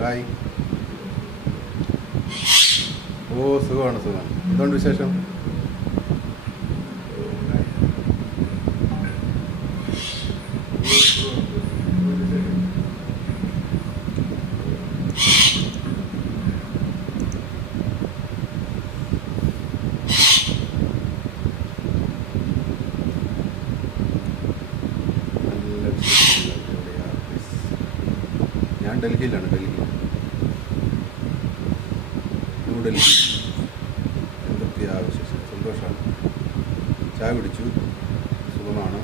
Hi. ഓ സുഖമാണ് സുഖമാണ്. എന്തുകൊണ്ട് വിശേഷം? ഞാൻ ഡൽഹിയിലാണ്, ന്യൂഡൽഹി. എന്തൊക്കെയാ വിശേഷം? സന്തോഷമാണ്. ചായ കുടിച്ചു, സുഖമാണ്.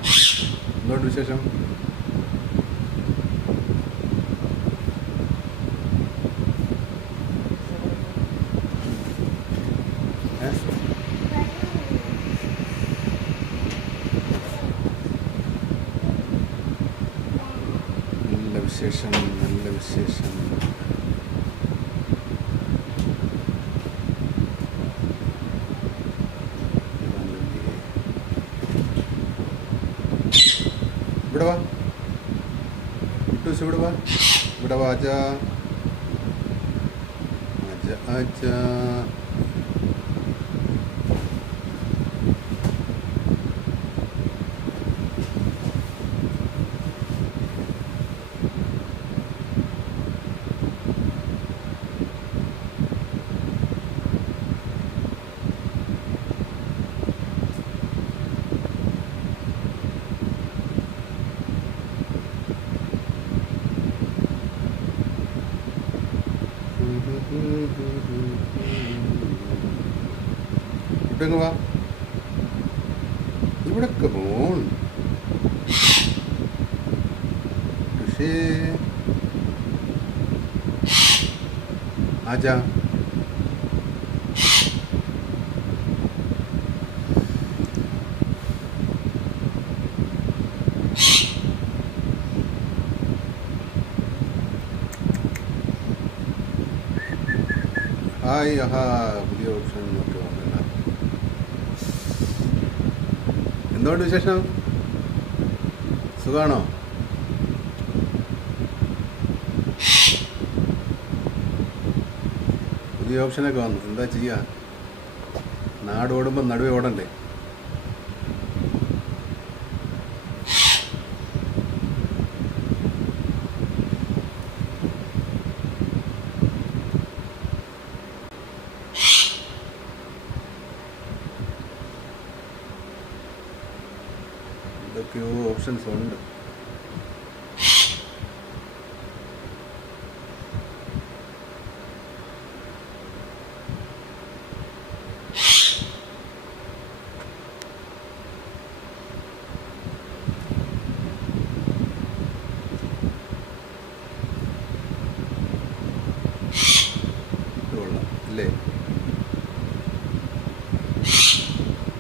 എന്തുകൊണ്ട് വിശേഷം? നല്ല വിശേഷം, നല്ല വിശേഷം. ഇവിടെ വാ കുട്ടൂസ്, ഇവിടെ വാ, ഇവിടെ വാ. ആജാ ആജാ ആജാ. ഇവിടെങ്ങ് വാ, ഇവിടൊക്കെ പോൺ. ഋഷി आजा। ഹായ്. ആഹാ, പുതിയ ഓപ്ഷൻ നോക്കി വന്നില്ല. എന്തുകൊണ്ട് വിശേഷം? സുഖാണോ? പുതിയ ഓപ്ഷനൊക്കെ വന്നു, എന്താ ചെയ്യുക? നാട് ഓടുമ്പോൾ നടുവേ ഓടണ്ടേ? എന്തൊക്കെയോ ഓപ്ഷൻസ് ഉണ്ട്. കൊള്ളാം അല്ലേ?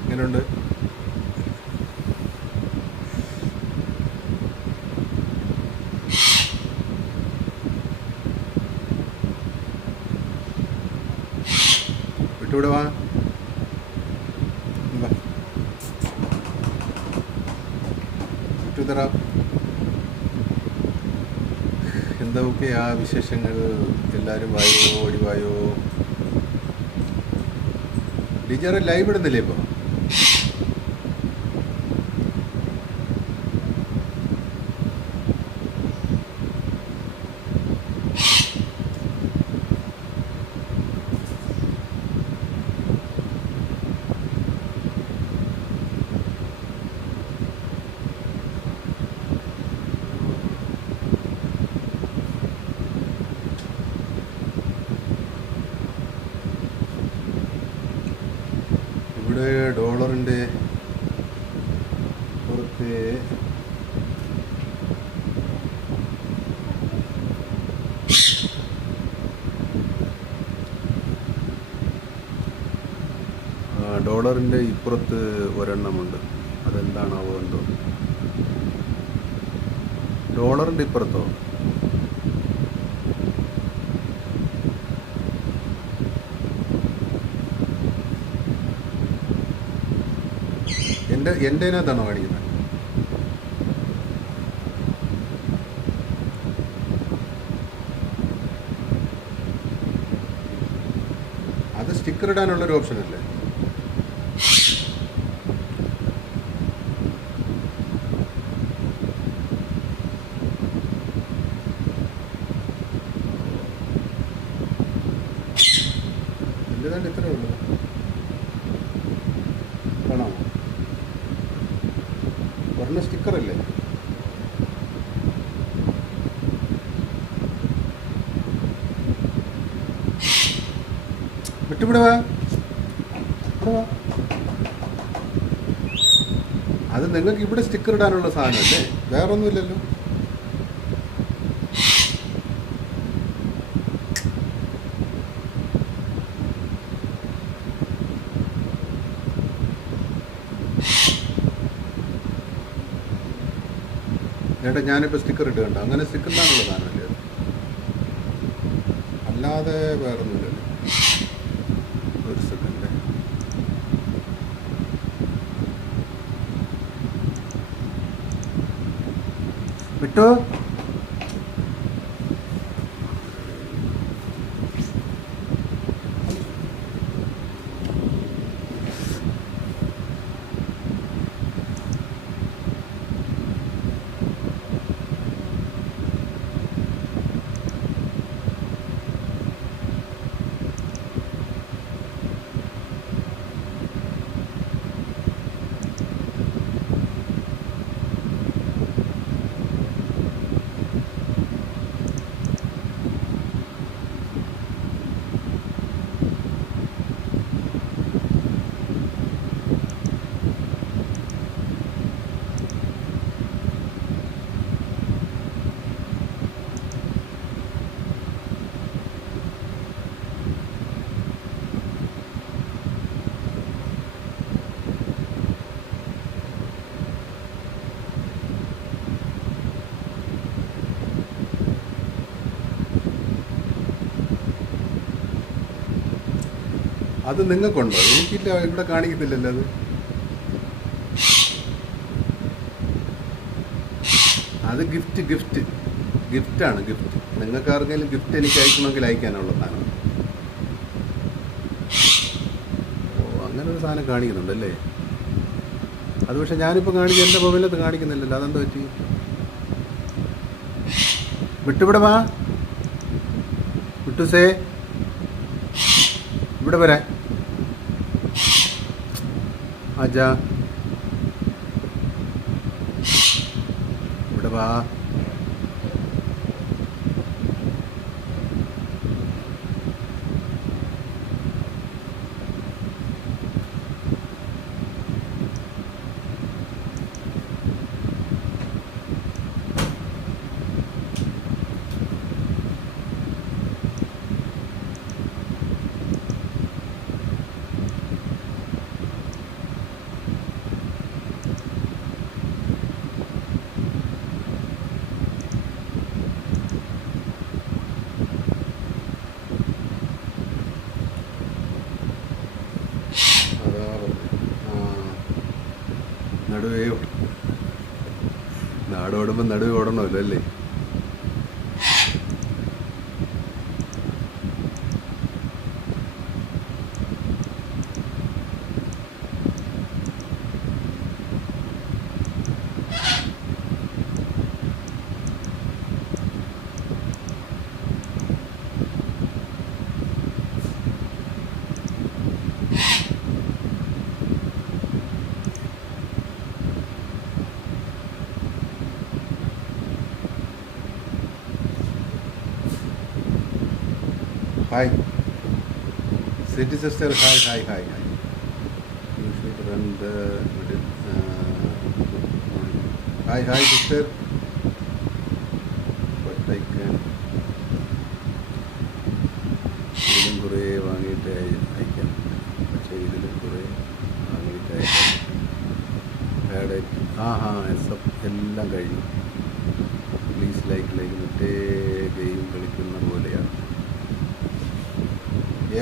എങ്ങനെയുണ്ട്? വിട്ടുവിടെ വാ. വിട്ടുതരാം. എന്തൊക്കെയാ വിശേഷങ്ങൾ? എല്ലാവരും വായോ, ഓടി വായോ. ടീച്ചറെ ലൈവ് ഇടുന്നില്ലേ ഇപ്പോൾ? ഇവിടെ ഡോളറിൻ്റെ പുറത്ത് ഡോളറിൻ്റെ ഇപ്പുറത്ത് ഒരെണ്ണമുണ്ട്. അതെന്താണാവോ എന്തോ. ഡോളറിൻ്റെ ഇപ്പുറത്തോ? എൻ്റെ അതിനകത്താണോ കാണിക്കുന്നത്? അത് സ്റ്റിക്കർ ഇടാനുള്ളൊരു ഓപ്ഷൻ അല്ലേ? എൻ്റെതാണ്ട് ഇത്രയേ ഉള്ളൂ. കാണാമോ? പറഞ്ഞ സ്റ്റിക്കറല്ലേ? വിട്ടുവിടുക. അത് നിങ്ങൾക്ക് ഇവിടെ സ്റ്റിക്കർ ഇടാനുള്ള സാധനമല്ലേ, വേറൊന്നുമില്ലല്ലോ. ഏട്ടാ ഞാനിപ്പോൾ സ്റ്റിക്കർ ഇട്ടുകണ്ട, അങ്ങനെ സ്റ്റിക്കർ ഇടാനുള്ള സാധനമല്ലേ അത്, അല്ലാതെ വേറൊന്നുമില്ലല്ലോ. ഒരു സെക്കൻഡ്. വിട്ടോ. അത് നിങ്ങൾക്കുണ്ടോ? എനിക്കില്ല, ഇവിടെ കാണിക്കുന്നില്ലല്ലോ അത്. അത് ഗിഫ്റ്റാണ് ഗിഫ്റ്റ്. നിങ്ങൾക്ക് ആർക്കെങ്കിലും ഗിഫ്റ്റ് എനിക്ക് അയക്കണമെങ്കിൽ അയക്കാനുള്ള സാധനം. ഓ, അങ്ങനെ ഒരു സാധനം കാണിക്കുന്നുണ്ടല്ലേ? അത് പക്ഷെ ഞാനിപ്പോൾ എൻ്റെ മൊബൈലിനകത്ത് കാണിക്കുന്നില്ലല്ലോ. അതെന്താ പറ്റി? വിട്ടുവിടെ വാ, വിട്ടുസേ, ഇവിടെ വരാൻ. ആജാ, ഇവിടെ വാ. നടുവേ നാടോടുമ്പോൾ നടുവേ ഓടണമല്ലോ അല്ലേ? Hi city sister, hi hi hi hi. You should run the middle. Hi hi sister. But I can. ഇതിലും കുറേ വാങ്ങിയിട്ട് അയക്കാം. പക്ഷേ ഇതിലും കുറേ വാങ്ങിയിട്ട് അയക്കാം. ആഡ് എല്ലാം കഴിഞ്ഞു. പ്ലീസ് ലൈക്ക് മറ്റേ ഗെയിം കളിക്കുന്ന പോലെയാണ്.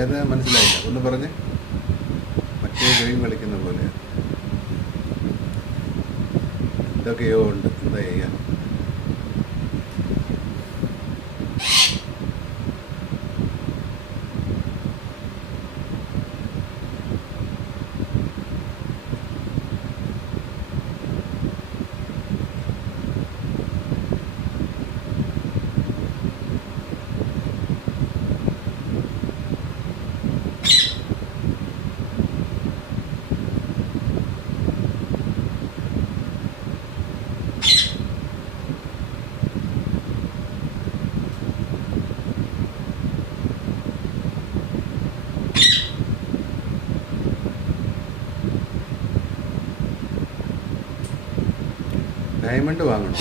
ഏതാ മനസ്സിലായില്ല, ഒന്ന് പറഞ്ഞ്. മറ്റേ ഗെയിം കളിക്കുന്ന പോലെയാണ്. ഇതൊക്കെയോ ഉണ്ട്, എന്താ ചെയ്യാൻ? ഡയമണ്ട് വാങ്ങണോ?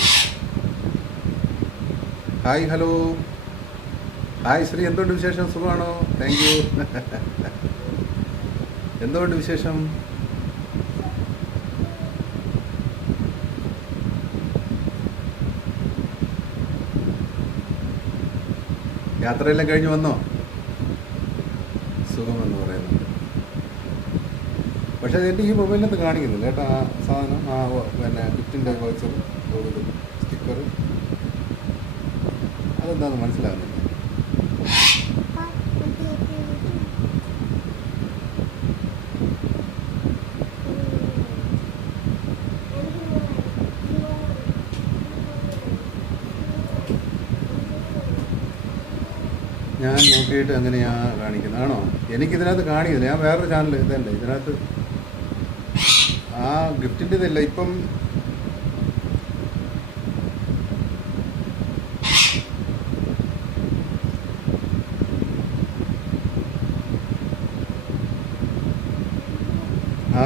ഹായ് ഹലോ ഹായ് ശ്രീ, എന്തുകൊണ്ട് വിശേഷം? സുഖമാണോ? Thank you. എന്തുകൊണ്ട് വിശേഷം? യാത്രയെല്ലാം കഴിഞ്ഞ് വന്നോ? സുഖമെന്ന് പറയുന്നുണ്ട്. പക്ഷേ എൻ്റെ ഈ മൊബൈലിനകത്ത് കാണിക്കുന്നില്ല കേട്ടോ ആ സാധനം. പിന്നെ ഗിഫ്റ്റിൻ്റെ വൗച്ചർ, സ്റ്റിക്കർ, അതെന്താണെന്ന് മനസ്സിലാകുന്നില്ല. ഞാൻ നോക്കിയിട്ട് എങ്ങനെയാണ് കാണിക്കുന്നത്? ആണോ? എനിക്കിതിനകത്ത് കാണിക്കുന്നില്ല. ഞാൻ വേറൊരു ചാനൽ ഇതല്ലേ ഇതിനകത്ത്. ആ ഗിഫ്റ്റിൻ്റെ ഇതല്ല ഇപ്പം.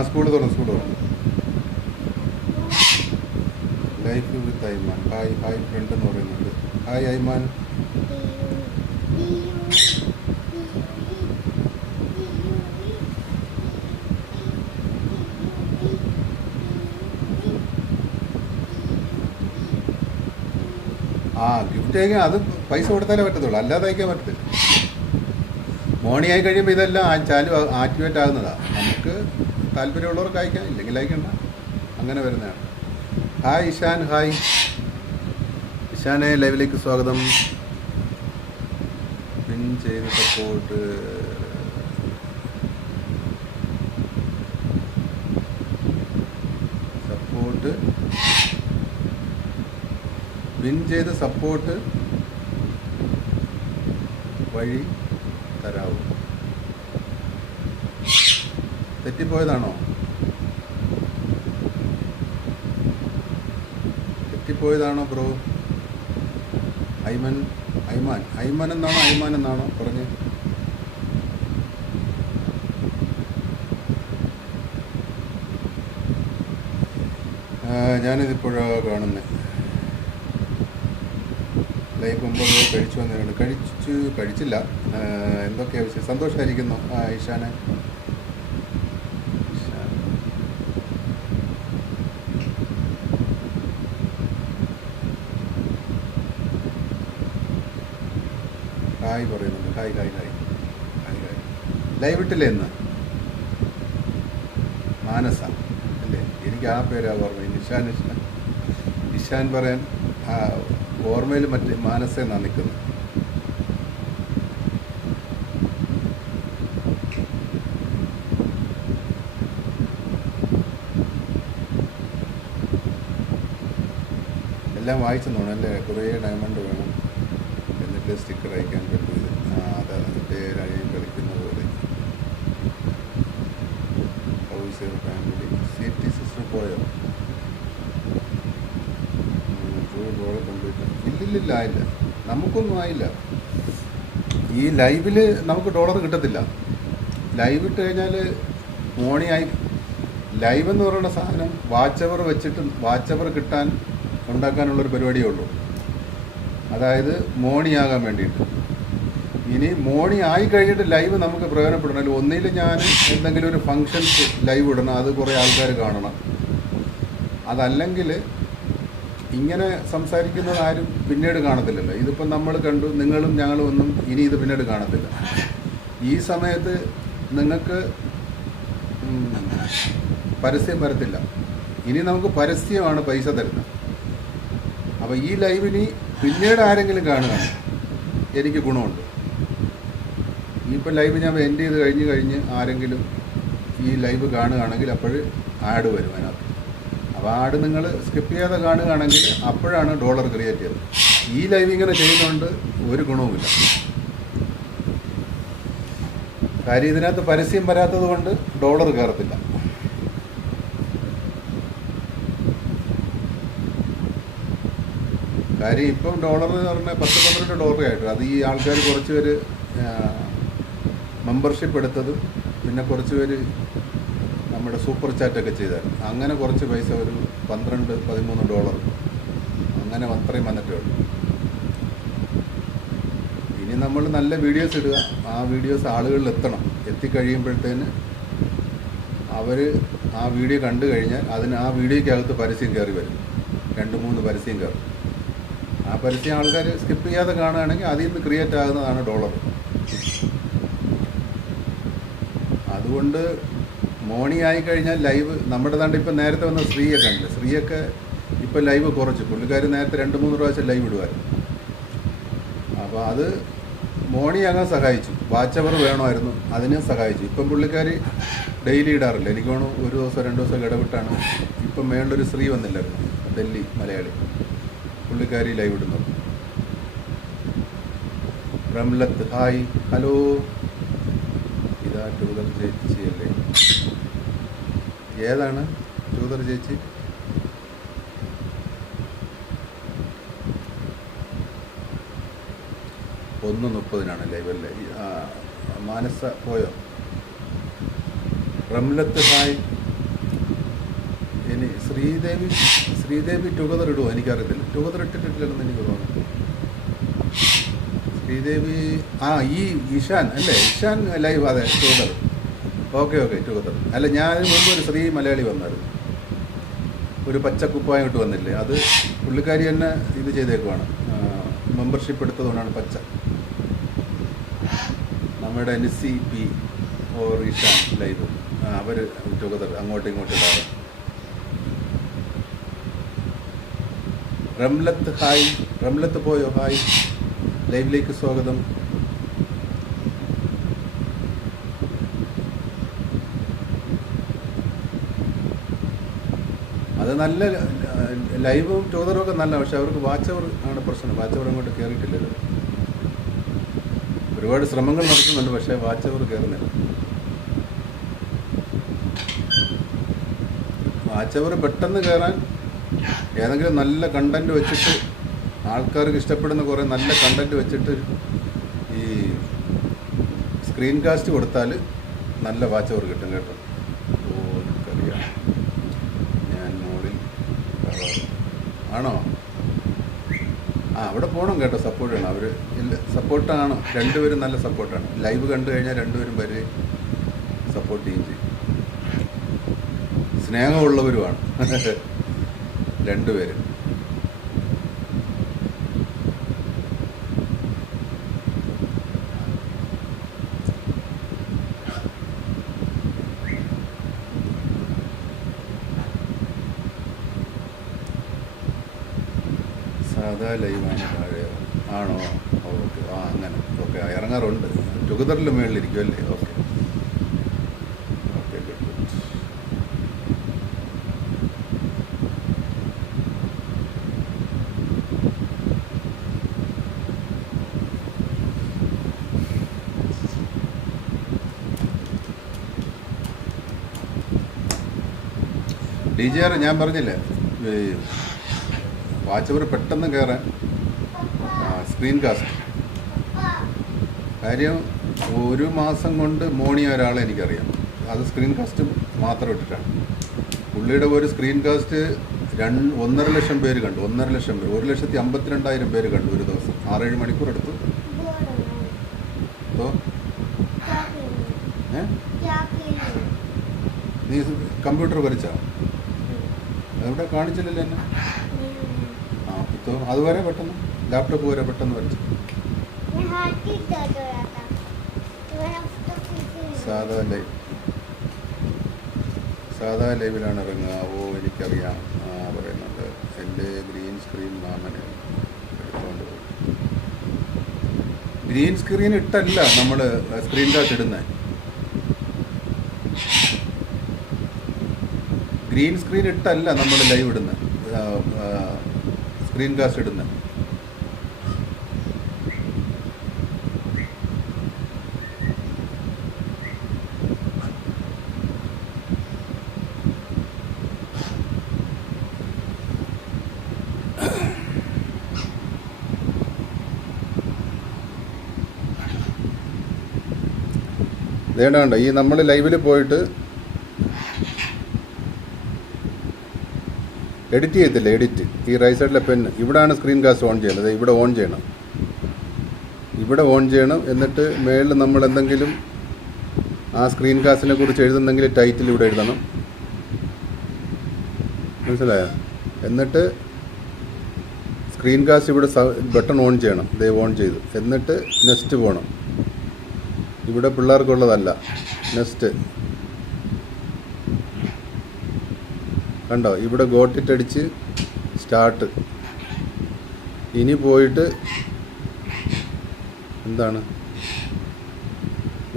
സ്കൂൾ തുറന്നു. Life with Aiman. Hi front എന്ന് പറയുന്നുണ്ട്. ഹായ് ഐമാൻ. ഗിഫ്റ്റ് അയക്കാൻ അത് പൈസ കൊടുത്താലേ പറ്റത്തുള്ളൂ, അല്ലാതെ അയക്കാൻ പറ്റത്തില്ല. മോർണിംഗ് ആയി കഴിയുമ്പോൾ ഇതെല്ലാം ചാനൽ ആക്ടിവേറ്റ് ആകുന്നതാണ്. നമുക്ക് താല്പര്യമുള്ളവർക്ക് അയക്കാം, ഇല്ലെങ്കിൽ അയക്കണ്ട, അങ്ങനെ വരുന്നതാണ്. ഹായ് ഇഷാൻ, ഹായ് ഇഷാനെ, ലൈവിലേക്ക് സ്വാഗതം. പിൻ ചെയ്ത് സപ്പോർട്ട് പിൻ ചെയ്ത് സപ്പോർട്ട് വഴി തരാവൂ. തെറ്റിപ്പോയതാണോ? ബ്രോ? ഐമാൻ എന്നാണോ പറഞ്ഞ്? ഞാനിതിപ്പോഴാണ് കാണുന്നത്. ലൈവ് മുമ്പ് കഴിച്ചു വന്നതാണ്. കഴിച്ചില്ല. എന്തൊക്കെയാണ് വിഷയം? സന്തോഷമായിരിക്കുന്നു ഇഷാനെ. ഹായ് പറയുന്നുണ്ട്. ഹായ്. ലൈവ് ഇട്ടില്ലേ ഇന്ന്? മാനസ അല്ലേ? എനിക്ക് ആ പേരാ ഓർമ്മ. ഇഷാൻ പറയാൻ ഓർമ്മയിൽ മറ്റേ മാനസ എന്നാണ് നിൽക്കുന്നത്. എല്ലാം വായിച്ചെന്നോണം അല്ലേ? കുറേ ഡയമണ്ട് വേണം, എന്നിട്ട് സ്റ്റിക്കർ അയക്കാൻ പറ്റും. അതിൻ്റെ കളിക്കുന്ന പോലെ. ഫാമിലി സിറ്റി സിസ്റ്റർ പോയോ? ഇല്ലില്ല, ആയില്ല. നമുക്കൊന്നും ആയില്ല. ഈ ലൈവിൽ നമുക്ക് ഡോളർ കിട്ടത്തില്ല. ലൈവ് ഇട്ട് കഴിഞ്ഞാൽ മോണിയായി. ലൈവ് എന്ന് പറയുന്ന സാധനം വാച്ച് അവർ കിട്ടാൻ ഉണ്ടാക്കാനുള്ളൊരു പരിപാടിയേ ഉള്ളൂ. അതായത് മോണിയാകാൻ വേണ്ടിയിട്ട്. ഇനി മോണി ആയി കഴിഞ്ഞിട്ട് ലൈവ് നമുക്ക് പ്രയോജനപ്പെടണം. ഒന്നിൽ ഞാൻ എന്തെങ്കിലും ഒരു ഫങ്ഷൻസ് ലൈവ് ഇടണം, അത് കുറേ ആൾക്കാർ കാണണം. അതല്ലെങ്കിൽ ഇങ്ങനെ സംസാരിക്കുന്നത് ആരും പിന്നീട് കാണത്തില്ലല്ലോ. ഇതിപ്പം നമ്മൾ കണ്ടു, നിങ്ങളും ഞങ്ങളും ഒന്നും ഇനി ഇത് പിന്നീട് കാണത്തില്ല. ഈ സമയത്ത് നിങ്ങൾക്ക് പരസ്യം വരത്തില്ല. ഇനി നമുക്ക് പരസ്യമാണ് പൈസ തരുന്നത്. അപ്പോൾ ഈ ലൈവിനി പിന്നീട് ആരെങ്കിലും കാണുകയാണ്, എനിക്ക് ഗുണമുണ്ട്. ഇപ്പം ലൈവ് ഞാൻ എൻഡ് ചെയ്ത് കഴിഞ്ഞ് ആരെങ്കിലും ഈ ലൈവ് കാണുകയാണെങ്കിൽ അപ്പോൾ ആഡ് വരും അതിനകത്ത്. അപ്പോൾ ആഡ് നിങ്ങൾ സ്കിപ്പ് ചെയ്യാതെ കാണുകയാണെങ്കിൽ അപ്പോഴാണ് ഡോളർ ക്രിയേറ്റ് ചെയ്തത്. ഈ ലൈവ് ഇങ്ങനെ ചെയ്യുന്നതുകൊണ്ട് ഒരു ഗുണവുമില്ല. കാര്യം ഇതിനകത്ത് പരസ്യം വരാത്തത് കൊണ്ട് ഡോളർ കയറത്തില്ല. കാര്യം ഇപ്പം ഡോളർ എന്ന് പറഞ്ഞാൽ $10-12 ആയിട്ട്. അത് ഈ ആൾക്കാർ കുറച്ച് പേര് മെമ്പർഷിപ്പ് എടുത്തതും പിന്നെ കുറച്ച് പേര് നമ്മുടെ സൂപ്പർ ചാറ്റൊക്കെ ചെയ്താൽ അങ്ങനെ കുറച്ച് പൈസ ഒരു $12-13 അങ്ങനെ അത്രയും വന്നിട്ടേ ഉള്ളൂ. ഇനി നമ്മൾ നല്ല വീഡിയോസ് ഇടുക, ആ വീഡിയോസ് ആളുകളിൽ എത്തിക്കഴിയുമ്പോഴത്തേന് അവർ ആ വീഡിയോ കണ്ടു കഴിഞ്ഞാൽ ആ വീഡിയോയ്ക്കകത്ത് പരസ്യം കയറി വരും. 2-3 പരസ്യം കയറും. ആ പരസ്യം ആൾക്കാർ സ്കിപ്പ് ചെയ്യാതെ കാണുകയാണെങ്കിൽ അതിൽ നിന്ന് ക്രിയേറ്റ് ആകുന്നതാണ് ഡോളർ. അതുകൊണ്ട് മോർണിംഗ് ആയിക്കഴിഞ്ഞാൽ ലൈവ് നമ്മുടെ താണ്ട് ഇപ്പം നേരത്തെ വന്ന ശ്രീയൊക്കെ ഉണ്ട്. ശ്രീയൊക്കെ ഇപ്പം ലൈവ് കുറച്ച്. പുള്ളിക്കാർ നേരത്തെ 2-3 പ്രാവശ്യം ലൈവ് ഇടുമായിരുന്നു. അപ്പോൾ അത് മോർണിംഗ് ആകാൻ സഹായിച്ചു. വാച്ച് അവർ വേണമായിരുന്നു, അതിനെ സഹായിച്ചു. ഇപ്പം പുള്ളിക്കാർ ഡെയിലി ഇടാറില്ല. എനിക്ക് തോന്നുന്നു 1 ദിവസം 2 ദിവസം ഇടവിട്ടാണ്. ഇപ്പം വേണ്ടൊരു ശ്രീ വന്നില്ലായിരുന്നു, ഡൽഹി മലയാളി, പുള്ളിക്കാരി ലൈവ് ഇടുന്നു. Ramlath hi, hello. ഇതാ ടൂതർ ചേച്ചി അല്ലേ? ഏതാണ് ടൂതർ ചേച്ചി? $1:30 ലൈവ് അല്ലേ? മാനസ പോയോ? റംലത്ത് ഹായ്. ഇനി ശ്രീദേവി ടുഗദർ ഇടുമോ? എനിക്കറിയത്തില്ല. ടുഗദർ ഇട്ടിട്ടില്ലെന്ന് എനിക്ക് തോന്നുന്നു. ശ്രീദേവി ഈ ഇഷാൻ അല്ലേ? ഇഷാൻ ലൈവ്, അതെ ടുഗദർ. Okay together. അല്ല, ഞാൻ മുമ്പ് ഒരു ശ്രീ മലയാളി വന്നായിരുന്നു, ഒരു പച്ചക്കുപ്പായം ഇട്ട് വന്നില്ലേ? അത് പുള്ളിക്കാരി തന്നെ ഇത് ചെയ്തേക്കുവാണ്, മെമ്പർഷിപ്പ് എടുത്തതുകൊണ്ടാണ് പച്ച. നമ്മുടെ NCP ഓർ ഇഷാൻ ലൈവ് അവർ ടുഗദർ അങ്ങോട്ടും ഇങ്ങോട്ടും ഇടാറ്. റംലത്ത് ഹായ്, റംലത്ത് പോയോ? ഹായ്, ലൈവിലേക്ക് സ്വാഗതം. അത് നല്ല ലൈവും ടുഗദറും ഒക്കെ നല്ല, പക്ഷെ അവർക്ക് വാച്ച് അവർ ആണ് പ്രശ്നം. വാച്ച് അവർ അങ്ങോട്ട് കയറിയിട്ടില്ലല്ലോ. ഒരുപാട് ശ്രമങ്ങൾ നടത്തുന്നുണ്ട്, പക്ഷേ വാച്ച് അവർ കയറുന്നില്ല. വാച്ച് അവർ പെട്ടെന്ന് കയറാൻ ഏതെങ്കിലും നല്ല കണ്ടന്റ് വെച്ചിട്ട്, ആൾക്കാർക്ക് ഇഷ്ടപ്പെടുന്ന കുറേ നല്ല കണ്ടന്റ് വെച്ചിട്ട് ഈ സ്ക്രീൻ കാസ്റ്റ് കൊടുത്താൽ നല്ല വാച്ച് അവർ കിട്ടും കേട്ടോ. ഓ, എനിക്കറിയാം, ഞാൻ മോളിൽ ആണോ? അവിടെ പോകണം കേട്ടോ, സപ്പോർട്ട് ചെയ്യണം. അവർ ഇല്ല, സപ്പോർട്ടാണ്, രണ്ടുപേരും നല്ല സപ്പോർട്ടാണ്. ലൈവ് കണ്ടു കഴിഞ്ഞാൽ രണ്ടുപേരും വരികയും സപ്പോർട്ട് ചെയ്യുകയും ചെയ്യും. സ്നേഹമുള്ളവരുമാണ് രണ്ടുപേരും. സാധാ ലൈവാണ് താഴെ ആണോ? ഓക്കെ, അങ്ങനെ ഓക്കെ, ഇറങ്ങാറുണ്ട്. ടുഗദറിൽ മുകളിലിരിക്കും അല്ലേ? Okay okay, good good. DJR ഞാൻ പറഞ്ഞില്ലേ, വാച്ച് അവർ പെട്ടെന്ന് കയറാൻ സ്ക്രീൻ കാസ്റ്റ് കാര്യം. 1 മാസം കൊണ്ട് മോണിയ ഒരാളെ എനിക്കറിയാം, അത് സ്ക്രീൻ കാസ്റ്റ് മാത്രം ഇട്ടിട്ടാണ്. പുള്ളിയുടെ ഒരു സ്ക്രീൻ കാസ്റ്റ് 1.5 ലക്ഷം പേര് കണ്ടു. 1.5 ലക്ഷം പേര്, 1,52,000 പേര് കണ്ടു ഒരു ദിവസം. 6-7 മണിക്കൂർ എടുത്തു. അപ്പോൾ നീ കമ്പ്യൂട്ടർ വരച്ചാ? എവിടെ കാണിച്ചില്ലല്ലോ എന്നെ? ഇപ്പോൾ അതുവരെ പെട്ടെന്ന് ലാപ്ടോപ്പ് വരെ പെട്ടെന്ന് വരച്ചു. സാധാ ലൈവിലാണ് ഇറങ്ങുക. ഓ, എനിക്കറിയാം പറയുന്നുണ്ട്. എൻ്റെ ഗ്രീൻ സ്ക്രീൻ മാമനെ എടുത്തുകൊണ്ട് പോയി. ഗ്രീൻ സ്ക്രീൻ ഇട്ടല്ല നമ്മൾ സ്ക്രീൻ കാസ്റ്റ് ഇടുന്നത്. ഗ്രീൻ സ്ക്രീൻ ഇട്ടല്ല നമ്മൾ ലൈവ് ഇടുന്നത്, സ്ക്രീൻ കാസ്റ്റ് ഇടുന്നത്. വേണ്ട, ഈ നമ്മൾ ലൈവിൽ പോയിട്ട് എഡിറ്റ് ചെയ്യത്തില്ല, എഡിറ്റ് ഈ റൈറ്റ് സൈഡിലെ പെൻ ഇവിടെയാണ് സ്ക്രീൻ കാസ്റ്റ് ഓൺ ചെയ്യുന്നത്. ഇവിടെ ഓൺ ചെയ്യണം, ഇവിടെ ഓൺ ചെയ്യണം. എന്നിട്ട് മേളിൽ നമ്മൾ എന്തെങ്കിലും ആ സ്ക്രീൻ കാസ്റ്റിനെ കുറിച്ച് എഴുതുന്നെങ്കിൽ ടൈറ്റിൽ ഇവിടെ എഴുതണം, മനസ്സിലായോ? എന്നിട്ട് സ്ക്രീൻ കാസ്റ്റ് ഇവിടെ ബട്ടൺ ഓൺ ചെയ്യണം. ദേ ഓൺ ചെയ്തു. എന്നിട്ട് നെക്സ്റ്റ് പോകണം. ഇവിടെ പിള്ളേർക്കുള്ളതല്ല, നെക്സ്റ്റ് കണ്ടോ? ഇവിടെ ഗോട്ടിട്ട് അടിച്ച് സ്റ്റാർട്ട്. ഇനി പോയിട്ട് എന്താണ്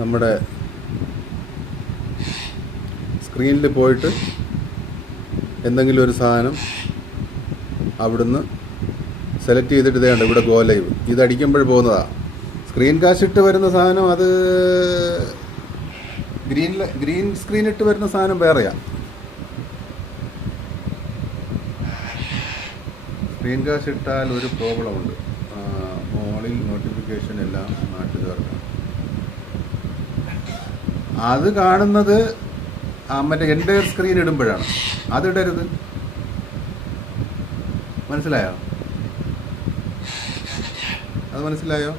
നമ്മുടെ സ്ക്രീനിൽ പോയിട്ട് എന്തെങ്കിലും ഒരു സാധനം അവിടുന്ന് സെലക്ട് ചെയ്തിട്ട് ഇതേണ്ട ഇവിടെ ഗോ ലൈവ്. ഇതടിക്കുമ്പോൾ പോകുന്നതാണ് സ്ക്രീൻ കാസ്റ്റ് ഇട്ട് വരുന്ന സാധനം. അത് ഗ്രീൻ സ്ക്രീൻ ഇട്ട് വരുന്ന സാധനം വേറെയാണ്. സ്ക്രീൻ കാസ്റ്റ് ഇട്ടാൽ ഒരു പ്രോബ്ലം ഉണ്ട്. മോളിൽ നോട്ടിഫിക്കേഷൻ എല്ലാം നാട്ടുകാർക്കാണ് അത് കാണുന്നത്. മറ്റേ എൻ്റെ സ്ക്രീൻ ഇടുമ്പോഴാണ്. അതിടരുത്, മനസ്സിലായോ? അത് മനസ്സിലായോ?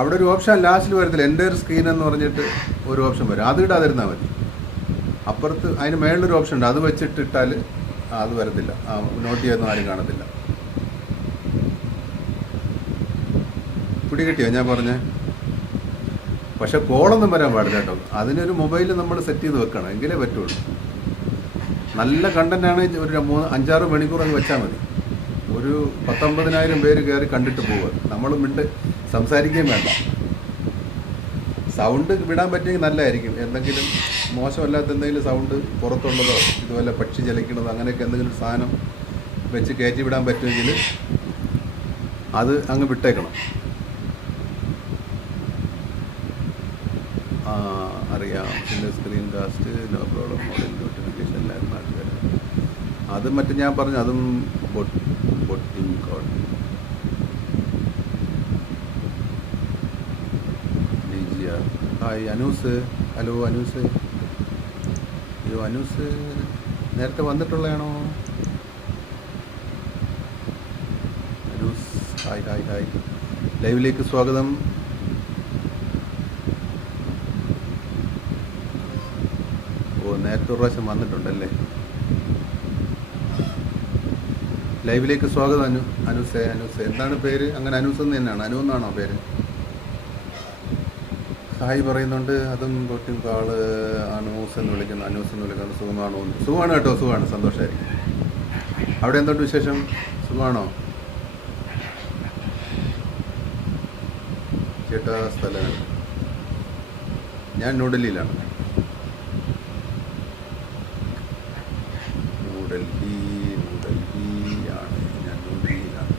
അവിടെ ഒരു ഓപ്ഷൻ ലാസ്റ്റിൽ വരത്തില്ല, എൻ്റെ ഒരു സ്ക്രീൻ എന്ന് പറഞ്ഞിട്ട് ഒരു ഓപ്ഷൻ വരും, അത് ഇടാതിരുന്നാൽ മതി. അപ്പുറത്ത് അതിന് മേളിലൊരു ഓപ്ഷൻ ഉണ്ട്, അത് വെച്ചിട്ടിട്ടാൽ അത് വരത്തില്ല, നോട്ട് ചെയ്യുന്ന ആരും കാണത്തില്ല. പിടി കിട്ടിയോ ഞാൻ പറഞ്ഞേ? പക്ഷെ കോളൊന്നും വരാൻ പാടില്ല കേട്ടോ. അതിനൊരു മൊബൈൽ നമ്മൾ സെറ്റ് ചെയ്ത് വെക്കണം, എങ്കിലേ പറ്റുള്ളൂ. നല്ല കണ്ടൻറ്റാണ്, ഒരു 5-6 മണിക്കൂർ അങ്ങ് വെച്ചാൽ മതി. ഒരു 19,000 പേര് കയറി കണ്ടിട്ട് പോവുക. നമ്മൾ സംസാരിക്കുകയും വേണ്ട. സൗണ്ട് വിടാൻ പറ്റിയെങ്കിൽ നല്ലതായിരിക്കും. എന്തെങ്കിലും മോശമല്ലാത്ത എന്തെങ്കിലും സൗണ്ട് പുറത്തുള്ളതോ ഇതുപോലെ പക്ഷി ചലിക്കണതോ അങ്ങനെയൊക്കെ എന്തെങ്കിലും സാധനം വെച്ച് കയറ്റി വിടാൻ പറ്റുമെങ്കിൽ അത് അങ്ങ് വിട്ടേക്കണം. അറിയാം, പിന്നെ screen cast, no problem, model notification എല്ലാവരും നാട്ടുകാർ. അത് മറ്റേ ഞാൻ പറഞ്ഞു, അതും boating code. Hi Anoos. Hello Anoos. അയ്യോ അനൂസ് നേരത്തെ വന്നിട്ടുള്ളതാണോ? അനൂസ് ഹായ് ഹായ് ഹായ്, ലൈവിലേക്ക് സ്വാഗതം. ഓ നേരത്തെ ഒരു പ്രാവശ്യം വന്നിട്ടുണ്ടല്ലേ. ലൈവിലേക്ക് സ്വാഗതം അനൂസേ. എന്താണ് പേര്? അങ്ങനെ അനൂസ് എന്ന് തന്നെയാണ്, അനു എന്നാണോ പേര്? ഹായ് പറയുന്നുണ്ട്. അതും ബോട്ടിംഗ് കാള് അനൂസ് എന്ന് വിളിക്കുന്നു, സുഖമാണോ? സുഖമാണ് കേട്ടോ, സുഖമാണ്, സന്തോഷമായിരിക്കും. അവിടെ എന്തുണ്ട് വിശേഷം? സുഖമാണോ ചേട്ടാ? സ്ഥലം ഞാൻ ന്യൂഡൽഹിയിലാണ്. ന്യൂഡൽഹിയാണ് ഞാൻ, ന്യൂഡൽഹിയിലാണ്.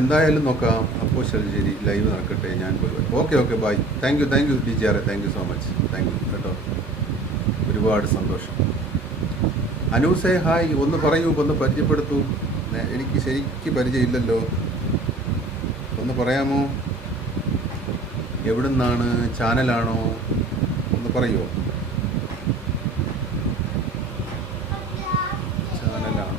എന്തായാലും നോക്കാം. അപ്പോൾ ശരി, ലൈവ് നടക്കട്ടെ, ഞാൻ പോയി. Okay bye. Thank you DJR, thank you so much. Thank you കേട്ടോ, ഒരുപാട് സന്തോഷം. അനൂസേ ഹായ്. ഒന്ന് പറയൂ, ഒന്ന് പരിചയപ്പെടുത്തൂ. എനിക്ക് ശരിക്കും പരിചയമില്ലല്ലോ, ഒന്ന് പറയാമോ? എവിടുന്നാണ്? ചാനലാണോ? ഒന്ന് പറയുമോ? ചാനലാണോ?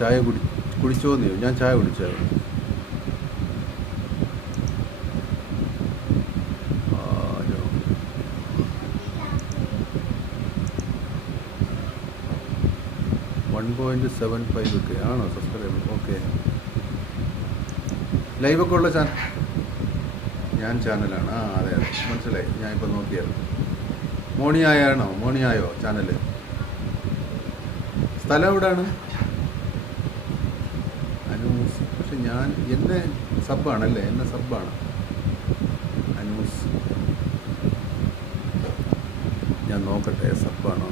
ചായ കുടിച്ചോന്ന്? ഞാൻ ചായ കുടിച്ചായിരുന്നു. .75 ആണോ സബ്സ്ക്രൈബർ? ഓക്കെ. ലൈവൊക്കെ ഉള്ള ഞാൻ ചാനലാണ്. അതെ മനസ്സിലായി, ഞാൻ ഇപ്പോൾ നോക്കിയായിരുന്നു. മോണിയായോ ചാനൽ? സ്ഥലം എവിടെയാണ്? അനൂസ്. പക്ഷെ എന്നെ സബ്ബാണല്ലേ, എന്നെ സബ്ബാണ് അനൂസ്. ഞാൻ നോക്കട്ടെ സബ്ബാണോ.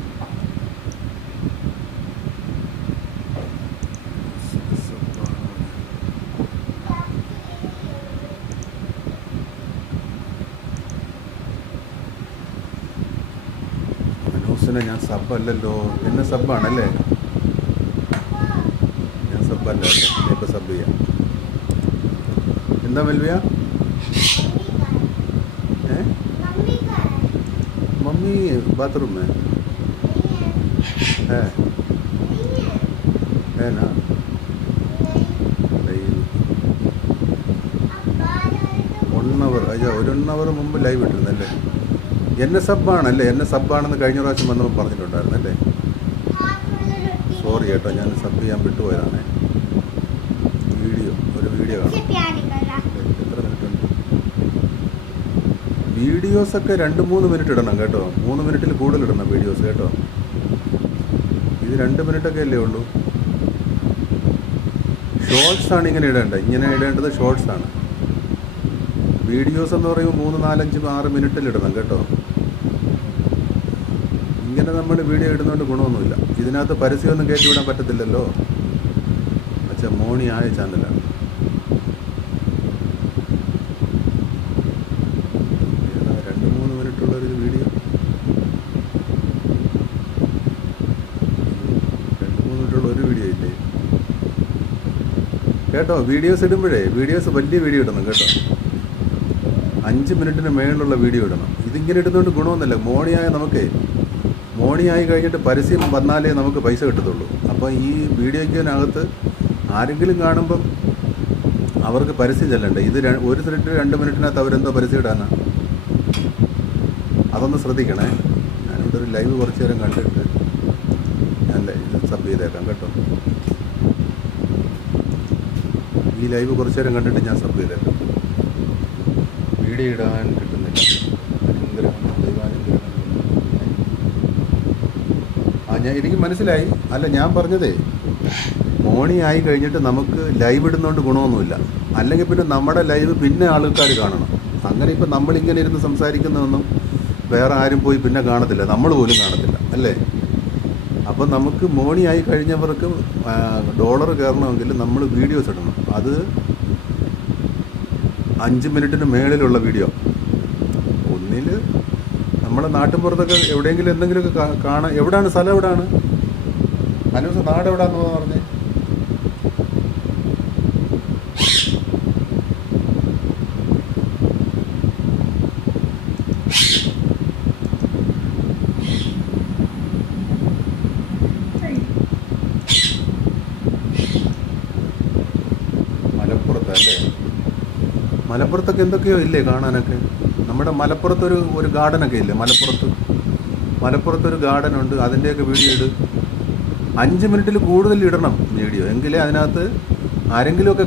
അനൂസിനെ ഞാൻ സബ്ബല്ലല്ലോ, എന്നെ സബ്ബാണല്ലേ? ഞാൻ സബ്ബല്ല, ഇപ്പോൾ സബ് ചെയ്യാം. എന്താ മെൽവിയ? मम्मी बाथरूम में है ना? नहीं, 1 hour. അയ്യോ, 1 hour മുമ്പ് ലൈവ് ഇട്ടിരുന്നല്ലേ? എന്നെ സബ്ബാണല്ലേ? എന്നെ സബ്ബാണെന്ന് കഴിഞ്ഞ പ്രാവശ്യം വന്നപ്പോൾ പറഞ്ഞിട്ടുണ്ടായിരുന്നല്ലേ? സോറി കേട്ടോ, ഞാൻ സബ് ചെയ്യാൻ വിട്ടുപോയതാണ്. ഒരു വീഡിയോ കാണാം. എത്ര മിനിറ്റ് ഉണ്ട്? വീഡിയോസൊക്കെ 2-3 മിനിറ്റ് ഇടണം കേട്ടോ. 3 മിനിറ്റിൽ കൂടുതൽ ഇടണം വീഡിയോസ് കേട്ടോ. ഇത് 2 മിനിറ്റൊക്കെ അല്ലേ ഉള്ളൂ. ഷോർട്സാണ് ഇങ്ങനെ ഇടേണ്ടത് ഷോർട്സാണ്. വീഡിയോസ് എന്ന് പറയുമ്പോൾ 3, 4, 5, 6 മിനിറ്റിൽ ഇടണം കേട്ടോ. ഇങ്ങനെ നമ്മൾ വീഡിയോ ഇടുന്നതുകൊണ്ട് ഗുണമൊന്നുമില്ല. ഇതിനകത്ത് പരസ്യമൊന്നും കയറ്റി വിടാൻ പറ്റത്തില്ലല്ലോ. അച്ഛാ മോണി ആയ ചാനലാണ്. ഏതാ 2-3 മിനിറ്റുള്ളൊരു വീഡിയോ, 2-3 മിനിറ്റുള്ള ഒരു വീഡിയോ ഇല്ലേ കേട്ടോ. വീഡിയോസ് ഇടുമ്പോഴേ വലിയ വീഡിയോ ഇടണം കേട്ടോ. 5 മിനിറ്റിന് മേളിലുള്ള വീഡിയോ ഇടണം. ഇതിങ്ങനെ ഇടുന്നതുകൊണ്ട് ഗുണമൊന്നുമില്ല. മോണിയായി കഴിഞ്ഞിട്ട് പരസ്യം വന്നാലേ നമുക്ക് പൈസ കിട്ടത്തുള്ളൂ. അപ്പോൾ ഈ വീഡിയോയ്ക്കകത്ത് ആരെങ്കിലും കാണുമ്പം അവർക്ക് പരസ്യം ചെല്ലണ്ടേ. ഇത് 1 മിനിറ്റ് 2 മിനിറ്റിനകത്ത് അവരെന്തോ പരസ്യം ഇടാനാ. അതൊന്ന് ശ്രദ്ധിക്കണേ. ഞാനിവിടെ ഒരു ലൈവ് കുറച്ച് നേരം കണ്ടിട്ട് ഞാൻ സബ് ചെയ്തേക്കാം കേട്ടോ. ഈ ലൈവ് കുറച്ച് നേരം കണ്ടിട്ട് ഞാൻ സബ് ചെയ്തേക്കാം. വീഡിയോ ഇടാൻ കിട്ടുന്നില്ല. അനുഗ്രഹം, ദൈവാനുഗ്രഹം. എനിക്ക് മനസ്സിലായി. അല്ല, ഞാൻ പറഞ്ഞതേ മോണി ആയി കഴിഞ്ഞിട്ട് നമുക്ക് ലൈവ് ഇടുന്നതുകൊണ്ട് ഗുണമൊന്നുമില്ല. അല്ലെങ്കിൽ പിന്നെ നമ്മുടെ ലൈവ് പിന്നെ ആൾക്കാർ കാണണം. അങ്ങനെ ഇപ്പം നമ്മളിങ്ങനെ ഇരുന്ന് സംസാരിക്കുന്നതൊന്നും വേറെ ആരും പോയി പിന്നെ കാണത്തില്ല, നമ്മൾ പോലും കാണത്തില്ല അല്ലേ. അപ്പം നമുക്ക് മോണി ആയി കഴിഞ്ഞവർക്ക് ഡോളർ കയറണമെങ്കിൽ നമ്മൾ വീഡിയോസ് ഇടണം. അത് 5 മിനിറ്റിന് മേളിലുള്ള വീഡിയോ. ഒന്നിൽ നമ്മുടെ നാട്ടിൻപുറത്തൊക്കെ എവിടെയെങ്കിലും എന്തെങ്കിലുമൊക്കെ കാണാൻ. എവിടെയാണ് സ്ഥലം? എവിടെയാണ് അനൂസ്? നാട് എവിടെയാണെന്ന് പറഞ്ഞേ. മലപ്പുറത്തല്ലേ? മലപ്പുറത്തൊക്കെ എന്തൊക്കെയോ ഇല്ലേ കാണാനൊക്കെ. നമ്മുടെ മലപ്പുറത്തൊരു ഗാർഡനൊക്കെ ഇല്ലേ? മലപ്പുറത്തൊരു ഗാർഡനുണ്ട്. അതിൻ്റെയൊക്കെ വീഡിയോ ഇട്. 5 മിനിറ്റിൽ കൂടുതൽ ഇടണം വീഡിയോ. എങ്കിലേ അതിനകത്ത് ആരെങ്കിലുമൊക്കെ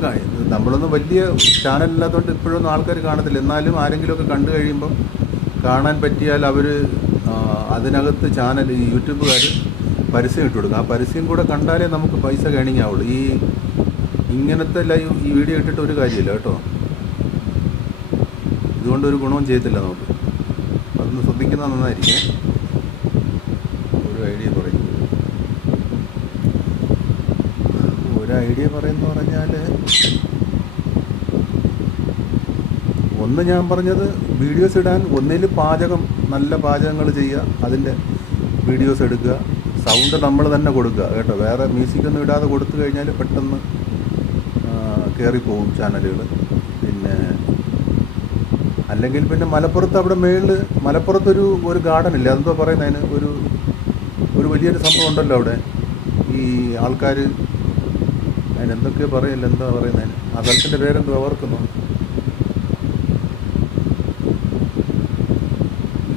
നമ്മളൊന്നും വലിയ ചാനലില്ലാത്തതുകൊണ്ട് ഇപ്പോഴൊന്നും ആൾക്കാർ കാണത്തില്ല. എന്നാലും ആരെങ്കിലുമൊക്കെ കണ്ടു കഴിയുമ്പം കാണാൻ പറ്റിയാൽ അവർ അതിനകത്ത് ഈ യൂട്യൂബുകാർ പരസ്യം ഇട്ട് കൊടുക്കും. ആ പരസ്യം കൂടെ കണ്ടാലേ നമുക്ക് പൈസ ഗേണിങ് ആവുള്ളൂ. ഇങ്ങനത്തെ ലൈവ് ഈ വീഡിയോ ഇട്ടിട്ട് ഒരു കാര്യമില്ല കേട്ടോ. ഇതുകൊണ്ടൊരു ഗുണവും ചെയ്യത്തില്ല നമുക്ക്. അതൊന്ന് ശ്രദ്ധിക്കുന്നത് നന്നായിരിക്കും. ഒരു ഐഡിയ പറയുന്നു പറഞ്ഞാൽ, ഒന്ന് ഞാൻ പറഞ്ഞത് വീഡിയോസ് ഇടാൻ. ഒന്നിൽ നല്ല പാചകങ്ങൾ ചെയ്യുക, അതിൻ്റെ വീഡിയോസ് എടുക്കുക. സൗണ്ട് നമ്മൾ തന്നെ കൊടുക്കുക കേട്ടോ. വേറെ മ്യൂസിക്കൊന്നും ഇടാതെ കൊടുത്തു കഴിഞ്ഞാൽ പെട്ടെന്ന് കയറിപ്പോവും ചാനലുകൾ. പിന്നെ അല്ലെങ്കിൽ പിന്നെ മലപ്പുറത്ത് അവിടെ മലപ്പുറത്തൊരു ഗാർഡൻ ഇല്ല, അതെന്തോ പറയുന്നതിന് ഒരു വലിയൊരു സംഭവം ഉണ്ടല്ലോ അവിടെ. ഈ ആൾക്കാർ അതിനെന്തൊക്കെയോ പറയില്ല, എന്താ പറയുന്നതിന്? ആ സ്ഥലത്തിൻ്റെ പേരെന്തോ ഓർക്കുന്നു.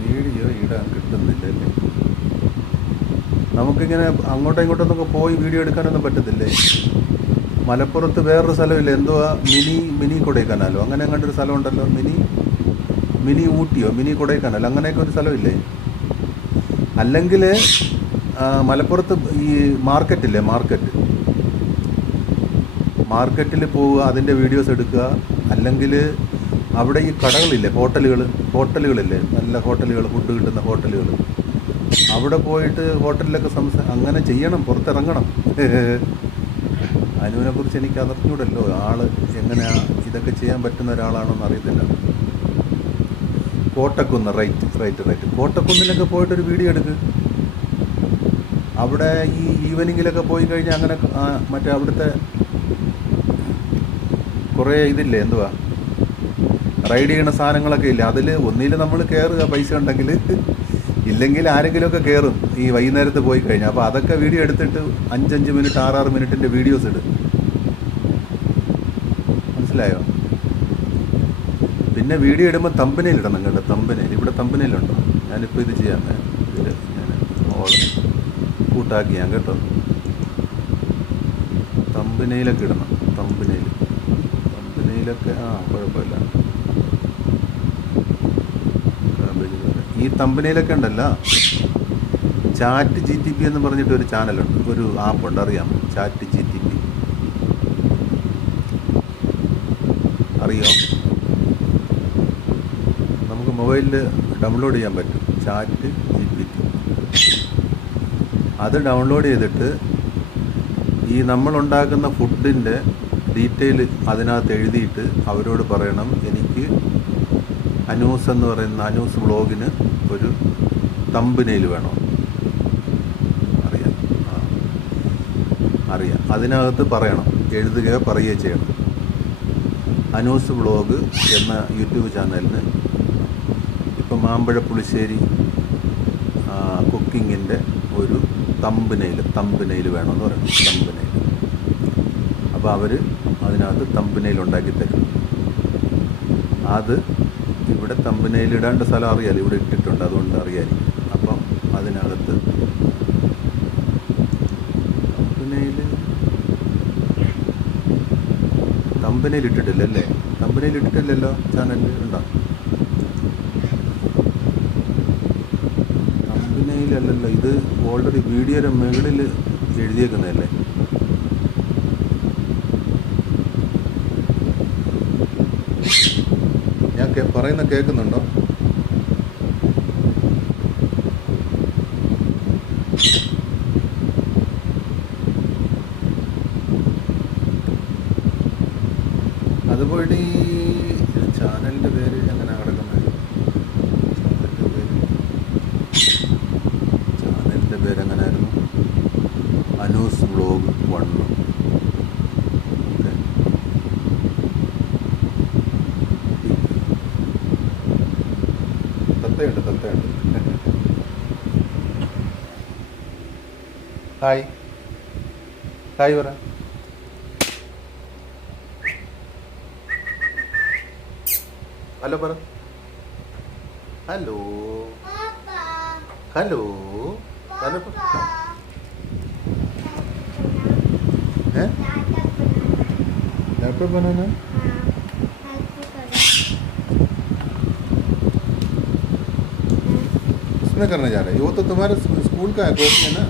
വീഡിയോ ഇടാൻ കിട്ടുന്നില്ല അല്ലേ? നമുക്കിങ്ങനെ അങ്ങോട്ടും ഇങ്ങോട്ടൊന്നൊക്കെ പോയി വീഡിയോ എടുക്കാനൊന്നും പറ്റത്തില്ലേ? മലപ്പുറത്ത് വേറൊരു സ്ഥലമില്ലേ, എന്തുവാ മിനി കൊടൈക്കനാലോ അങ്ങനെ അങ്ങോട്ടൊരു സ്ഥലമുണ്ടല്ലോ. മിനി ഊട്ടിയോ മിനി കൊടൈക്കനാലോ അങ്ങനെയൊക്കെ ഒരു സ്ഥലമില്ലേ? അല്ലെങ്കിൽ മലപ്പുറത്ത് ഈ മാർക്കറ്റിൽ പോവുക, അതിൻ്റെ വീഡിയോസ് എടുക്കുക. അല്ലെങ്കിൽ അവിടെ ഈ കടകളില്ലേ, ഹോട്ടലുകളില്ലേ, നല്ല ഹോട്ടലുകൾ, ഫുഡ് കിട്ടുന്ന ഹോട്ടലുകൾ, അവിടെ പോയിട്ട് ഹോട്ടലിലൊക്കെ അങ്ങനെ ചെയ്യണം, പുറത്തിറങ്ങണം. അനുവിനെക്കുറിച്ച് എനിക്ക് അറിഞ്ഞൂടല്ലോ, ആള് എങ്ങനെയാണ് ഇതൊക്കെ ചെയ്യാൻ പറ്റുന്ന ഒരാളാണോന്ന് അറിയത്തില്ല. കോട്ടക്കുന്ന്, റൈറ്റ്. കോട്ടക്കുന്നിലൊക്കെ പോയിട്ടൊരു വീഡിയോ എടുക്ക്. അവിടെ ഈ ഈവനിങ്ങിലൊക്കെ പോയി കഴിഞ്ഞാൽ അങ്ങനെ മറ്റേ അവിടുത്തെ കുറേ ഇതില്ലേ, എന്തുവാ റൈഡ് ചെയ്യണ സാധനങ്ങളൊക്കെ ഇല്ലേ, അതിൽ ഒന്നിൽ നമ്മൾ കയറുക പൈസ ഉണ്ടെങ്കിൽ, ഇല്ലെങ്കിൽ ആരെങ്കിലുമൊക്കെ കയറും ഈ വൈകുന്നേരത്ത് പോയി കഴിഞ്ഞാൽ. അപ്പോൾ അതൊക്കെ വീഡിയോ എടുത്തിട്ട് 5 മിനിറ്റ് 6 മിനിറ്റിൻ്റെ വീഡിയോസ് ഇടും. മനസ്സിലായോ? പിന്നെ വീഡിയോ ഇടുമ്പോൾ തമ്പനയിൽ ഇടണം കേട്ടോ. ഇവിടെ തമ്പനയിലുണ്ടോ? ഞാനിപ്പോൾ ഇത് ചെയ്യാം. ഇതിൽ ഞാൻ കൂട്ടാക്കി ഞാൻ കേട്ടോ. തമ്പനയിലൊക്കെ ഇടണം. തമ്പനയിലൊക്കെ കുഴപ്പമില്ല. ഈ തമ്പനയിലൊക്കെ ഉണ്ടല്ലോ, ചാറ്റ് GTP എന്ന് പറഞ്ഞിട്ട് ഒരു ചാനലുണ്ട്, ഒരു ആപ്പുണ്ട്, അറിയാമോ? ചാറ്റ് GTP അറിയോ? നമുക്ക് മൊബൈലിൽ ഡൗൺലോഡ് ചെയ്യാൻ പറ്റും. ചാറ്റ് GPT അത് ഡൗൺലോഡ് ചെയ്തിട്ട് ഈ നമ്മളുണ്ടാക്കുന്ന ഫുഡിൻ്റെ ഡീറ്റെയിൽ അതിനകത്ത് എഴുതിയിട്ട് അവരോട് പറയണം, എനിക്ക് അനൂസ് എന്ന് പറയുന്ന അനൂസ് വ്ളോഗിന് ഒരു തമ്പനെയിൽ വേണം. അറിയാം, അറിയാം. അതിനകത്ത് പറയണം, എഴുതുകയോ പറയുകയോ ചെയ്യണം. അനൂസ് വ്ളോഗ് എന്ന യൂട്യൂബ് ചാനലിന് ഇപ്പം മാമ്പഴ പുളിശ്ശേരി കുക്കിങ്ങിൻ്റെ ഒരു തമ്പനെയിൽ വേണമെന്ന് പറയണം. തമ്പനെയിൽ. അപ്പോൾ അവർ അതിനകത്ത് തമ്പനെയിൽ ഉണ്ടാക്കി തരും. അത് ഇവിടെ തമ്പനെയിൽ ഇടേണ്ട സ്ഥലം അറിയാലോ, ഇവിടെ ഇട്ടിട്ടുണ്ട്, അതുകൊണ്ട് അറിയാമായിരിക്കും. അപ്പം അതിനകത്ത് തമ്പനെയിൽ ഇട്ടിട്ടില്ലല്ലേ? തമ്പനെയിൽ ഇട്ടിട്ടില്ലല്ലോ ചാനലിൽ. ഉണ്ടോ? തമ്പനെയിലല്ലല്ലോ, ഇത് ഓൾറെഡി വീഡിയോയുടെ മുകളിൽ എഴുതിയേക്കുന്നതല്ലേ. ഞാൻ പറയുന്ന കേൾക്കുന്നുണ്ടോ? അതുപോയിട്ട് ഈ ചാനലിൻ്റെ പേര് എങ്ങനെ കിടക്കുന്നത്? ചാനലിൻ്റെ പേര് എങ്ങനെയായിരുന്നു? അനൂസ് വ്ളോഗ് 1. ഓക്കെ. തത്തയുണ്ട്. ഹായ് പറ. ഹലോ പറ. ഹലോ लैपटॉप बनाना? उसमें करने जा रहे हैं? वो तो तुम्हारे स्कूल का है, कॉपी है ना?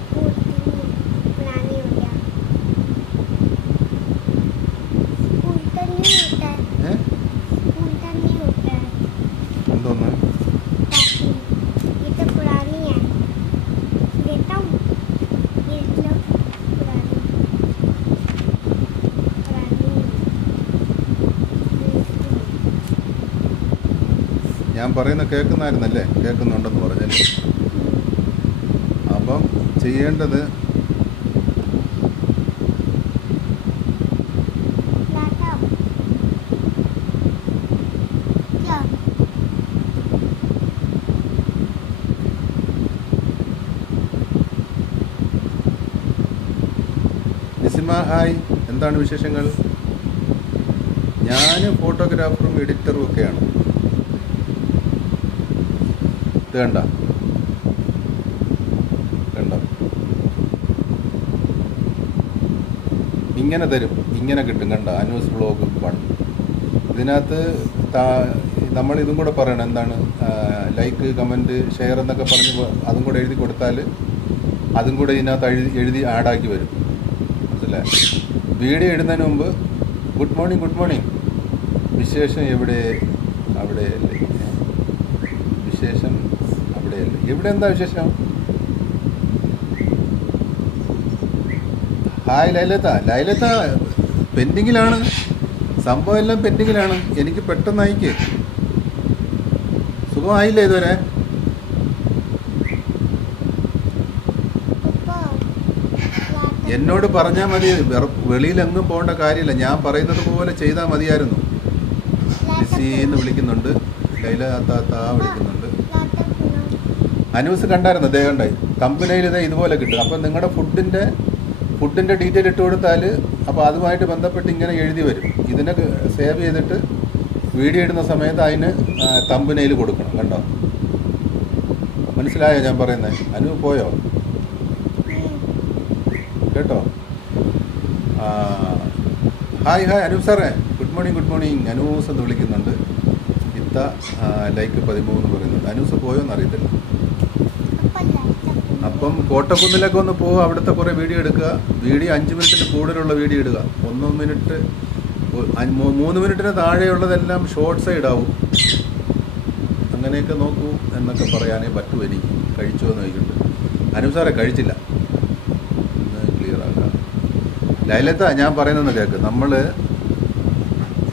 ഞാൻ പറയുന്ന കേൾക്കുന്നായിരുന്നല്ലേ? കേൾക്കുന്നുണ്ടെന്ന് പറഞ്ഞല്ലേ? അപ്പം ചെയ്യേണ്ടത് നിസിമ, ഹായ്. എന്താണ് വിശേഷങ്ങൾ? ഞാൻ ഫോട്ടോഗ്രാഫറും എഡിറ്ററും ഒക്കെയാണ്. ഇത് കണ്ടോ? ഇങ്ങനെ തരും, ഇങ്ങനെ കിട്ടും. കണ്ട, അനൂസ് വ്ളോഗ് 1. ഇതിനകത്ത് നമ്മൾ ഇതും കൂടെ പറയണം. എന്താണ്? ലൈക്ക്, കമൻറ്റ്, ഷെയർ എന്നൊക്കെ പറഞ്ഞ് അതും കൂടെ എഴുതി കൊടുത്താൽ അതും കൂടെ ഇതിനകത്ത് എഴുതി ആഡാക്കി വരും. മനസ്സിലായി? വീഡിയോ ഇടുന്നതിന് മുമ്പ് ഗുഡ് മോർണിംഗ്, വിശേഷം എവിടെ? അവിടെയല്ലേ വിശേഷം? അവിടെയല്ലേ? ഇവിടെ എന്താ വിശേഷം? ഹായ് ലൈലത്ത പെൻഡിങ്ങിലാണ്, സംഭവം എല്ലാം പെൻഡിങ്ങിലാണ്. എനിക്ക് പെട്ടെന്ന് അയക്ക്. സുഖമായില്ലേ ഇതുവരെ? എന്നോട് പറഞ്ഞാൽ മതി, വെളിയിലെങ്ങും പോകേണ്ട കാര്യമില്ല. ഞാൻ പറയുന്നത് പോലെ ചെയ്താൽ മതിയായിരുന്നു. ലിസിന്ന് വിളിക്കുന്നുണ്ട്, ലൈല താത്ത വിളിക്കുന്നുണ്ട്. അനൂസ് കണ്ടായിരുന്നു? ദേ കണ്ടായി കമ്പനിയിൽ ഇതേ ഇതുപോലെ കിട്ടും. അപ്പം നിങ്ങളുടെ ഫുഡിൻ്റെ ഡീറ്റെയിൽ ഇട്ട് കൊടുത്താൽ അപ്പോൾ അതുമായിട്ട് ബന്ധപ്പെട്ട് ഇങ്ങനെ എഴുതി വരും. ഇതിനെ സേവ് ചെയ്തിട്ട് വീഡിയോ ഇടുന്ന സമയത്ത് അതിന് തമ്പനയിൽ കൊടുക്കണം. കണ്ടോ? മനസ്സിലായോ ഞാൻ പറയുന്നത്? അനു പോയോ? കേട്ടോ? ഹായ് അനൂപ് സാറേ, ഗുഡ് മോർണിംഗ്. അനൂസ് എന്ന് വിളിക്കുന്നുണ്ട്. ഇത്ത ലൈക്ക് 13 പറയുന്നുണ്ട്. അനൂസ് പോയോ എന്നറിയത്തില്ല. അപ്പം കോട്ടക്കുന്നിലൊക്കെ ഒന്ന് പോകുക, അവിടുത്തെ കുറേ വീഡിയോ എടുക്കുക. വീഡിയോ 5 മിനിറ്റിന് കൂടുതലുള്ള വീഡിയോ ഇടുക. 1 മിനിറ്റ് 3 മിനിറ്റിന് താഴെയുള്ളതെല്ലാം ഷോർട്ട്സേ ഇടാവൂ. അങ്ങനെയൊക്കെ നോക്കൂ എന്നൊക്കെ പറയാനേ പറ്റൂ. എനിക്ക് കഴിച്ചോ എന്ന് ചോദിച്ചിട്ടുണ്ട്. അനൂപ് സാറേ കഴിച്ചില്ല. ലൈലത്ത ഞാൻ പറയുന്നതെന്ന് കേൾക്ക്. നമ്മൾ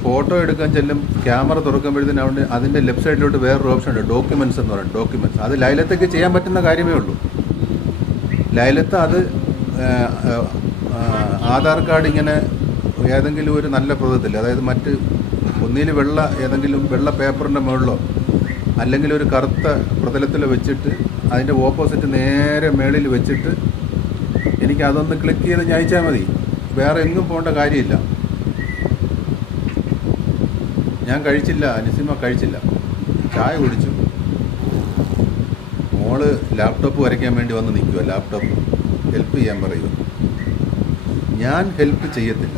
ഫോട്ടോ എടുക്കാൻ ചെല്ലും, ക്യാമറ തുറക്കുമ്പോഴത്തേനും അവിടെ അതിൻ്റെ ലെഫ്റ്റ് സൈഡിലോട്ട് വേറൊരു ഓപ്ഷൻ ഉണ്ട്, ഡോക്യുമെൻറ്റ്സ് എന്ന് പറയും. ഡോക്യുമെൻറ്റ്സ് അത് ലൈലത്തക്ക് ചെയ്യാൻ പറ്റുന്ന കാര്യമേ ഉള്ളൂ. ലൈലത്ത അത് ആധാർ കാർഡ് ഇങ്ങനെ ഏതെങ്കിലും ഒരു നല്ല പ്രതലത്തിൽ, അതായത് മറ്റ് ഒന്നിൽ ഏതെങ്കിലും വെള്ള പേപ്പറിൻ്റെ മുകളിലോ അല്ലെങ്കിൽ ഒരു കറുത്ത പ്രതലത്തിലോ വെച്ചിട്ട് അതിൻ്റെ ഓപ്പോസിറ്റ് നേരെ മേളിൽ വെച്ചിട്ട് എനിക്ക് അതൊന്ന് ക്ലിക്ക് ചെയ്ത് ഞാൻ അയച്ചാൽ മതി. വേറെ എങ്ങും പോകേണ്ട കാര്യമില്ല. ഞാൻ കഴിച്ചില്ല, നസീമ കഴിച്ചില്ല, ചായ കുടിച്ചു. മോള് ലാപ്ടോപ്പ് വരയ്ക്കാൻ വേണ്ടി വന്ന് നിൽക്കുക. ലാപ്ടോപ്പ് ഹെൽപ്പ് ചെയ്യാൻ പറയുക. ഞാൻ ഹെൽപ്പ് ചെയ്യത്തില്ല.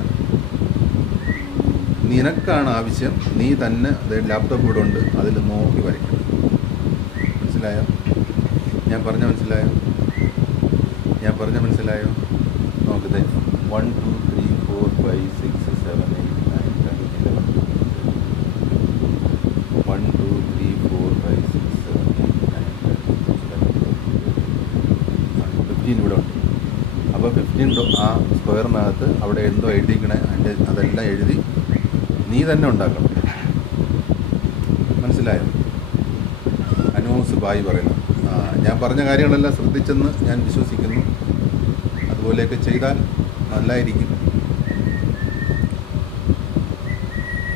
നിനക്കാണ് ആവശ്യം, നീ തന്നെ ലാപ്ടോപ്പ് ഇവിടെ ഉണ്ട്, അതിൽ നോക്കി വരയ്ക്കണം. മനസ്സിലായോ? ഞാൻ പറഞ്ഞ മനസ്സിലായോ? നോക്കത്തെ 1 2 3 4 5 6 7 8 9 10 11 1 2 3 4 5 6 7 8 9 10 15 ഇവിടെ ഉണ്ട്. അപ്പോൾ 15 ആ സ്ക്വയറിനകത്ത് അവിടെ എന്തോ എഴുതിക്കണേ, അതെല്ലാം എഴുതി നീ തന്നെ ഉണ്ടാക്കണം. മനസ്സിലായോ? അനൂസ് ബായി പറയുന്നു. ഞാൻ പറഞ്ഞ കാര്യങ്ങളെല്ലാം ശ്രദ്ധിച്ചെന്ന് ഞാൻ വിശ്വസിക്കുന്നു. അതുപോലെയൊക്കെ ചെയ്താൽ നല്ലതായിരിക്കും.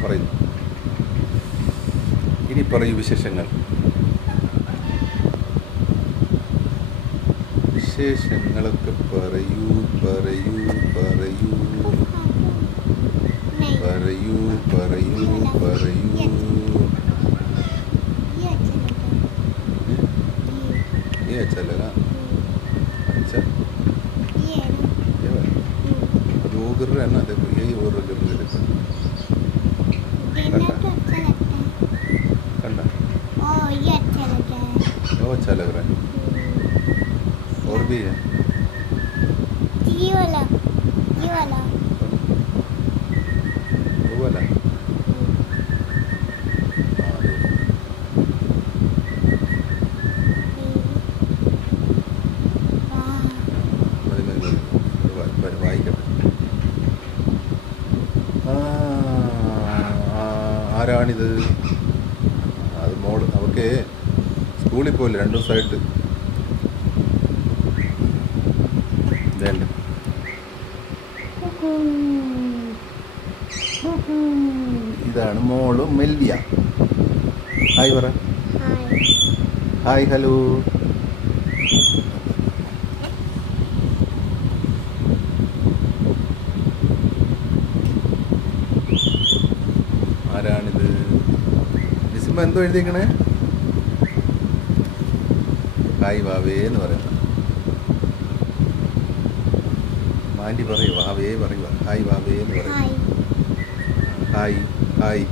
പറയുന്നു. ഇനി പറയൂ വിശേഷങ്ങൾ. വിശേഷങ്ങളൊക്കെ പറയൂ. ये अच्छा लगा? अच्छा, ये वाला अभी वो गिर रहा है ना, देखो यही और गिर रहा है, देखो ठंडा। ये अच्छा लग रहा है। वो अच्छा लग रहा है। और भी है ये वाला वो वाला। ആരാണിത്? അത് മോള്. അവർക്ക് സ്കൂളിൽ പോയില്ല 2 ദിവസമായിട്ട്. വേണ്ട, ഇതാണ് മോള് മെല്ലിയ. ഹായ് പറ. Hi, hello. ആരാണിത്? നിസിമ എന്തോ എഴുതിക്കണേ? ഹായ് വാവേ എന്ന് പറയുന്നത്. മാൻഡി പറയൂ, വാവേ പറയുക. ഹായ് വാവേ എന്ന് പറയും. Hi hi.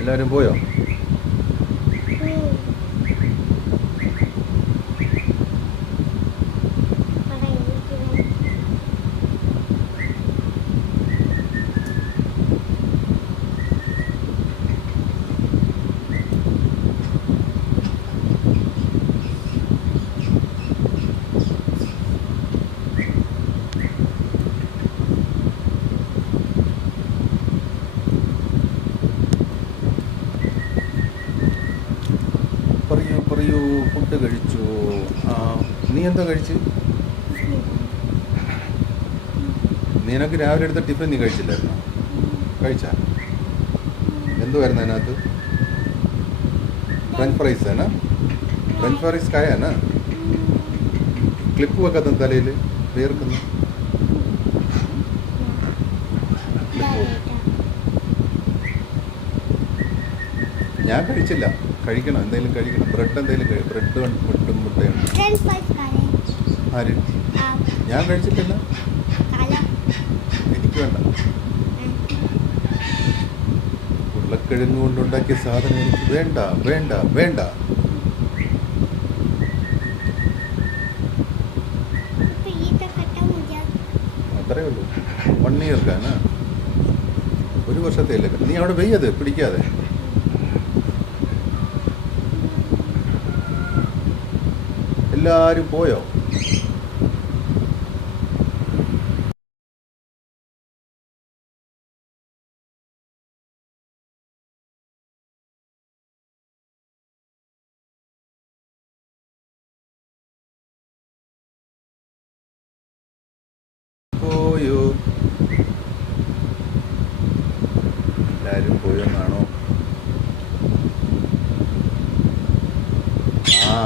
എല്ലാവരും പോയോ? പറയൂ. ഫുഡ് കഴിച്ചോ? നീ എന്താ കഴിച്ച്? നിനക്ക് രാവിലെ എടുത്ത ടിഫിൻ നീ കഴിച്ചില്ലായിരുന്നോ? കഴിച്ചാ? എന്തുവായിരുന്നു അതിനകത്ത്? ഫ്രഞ്ച് ഫ്രൈസ് ആണ്. ഫ്രഞ്ച് ഫ്രൈസ് കായാണ്. ക്ലിപ്പ് വെക്കാത്ത തലയിൽ വേർക്കുന്നു. ഞാൻ കഴിച്ചില്ല. കഴിക്കണം, എന്തെങ്കിലും കഴിക്കണം. ബ്രെഡ് എന്തെങ്കിലും ബ്രെഡ് മുട്ടും മുട്ടയാണ്. ആര്? ഞാൻ കഴിച്ചിട്ടില്ല. എനിക്ക് വേണ്ട. ഉരുളക്കിഴങ്ങ് കൊണ്ടുണ്ടാക്കിയ സാധനം എനിക്ക് വേണ്ട വേണ്ട വേണ്ട. അത്രേ ഉള്ളൂ. 1 ഇയർക്കാണ്. 1 വർഷത്തെ. നീ അവിടെ വെയ്യത് പിടിക്കാതെ. എല്ലാവരും പോയോ? പോയോ? എല്ലാവരും പോയെന്നാണോ? ആ,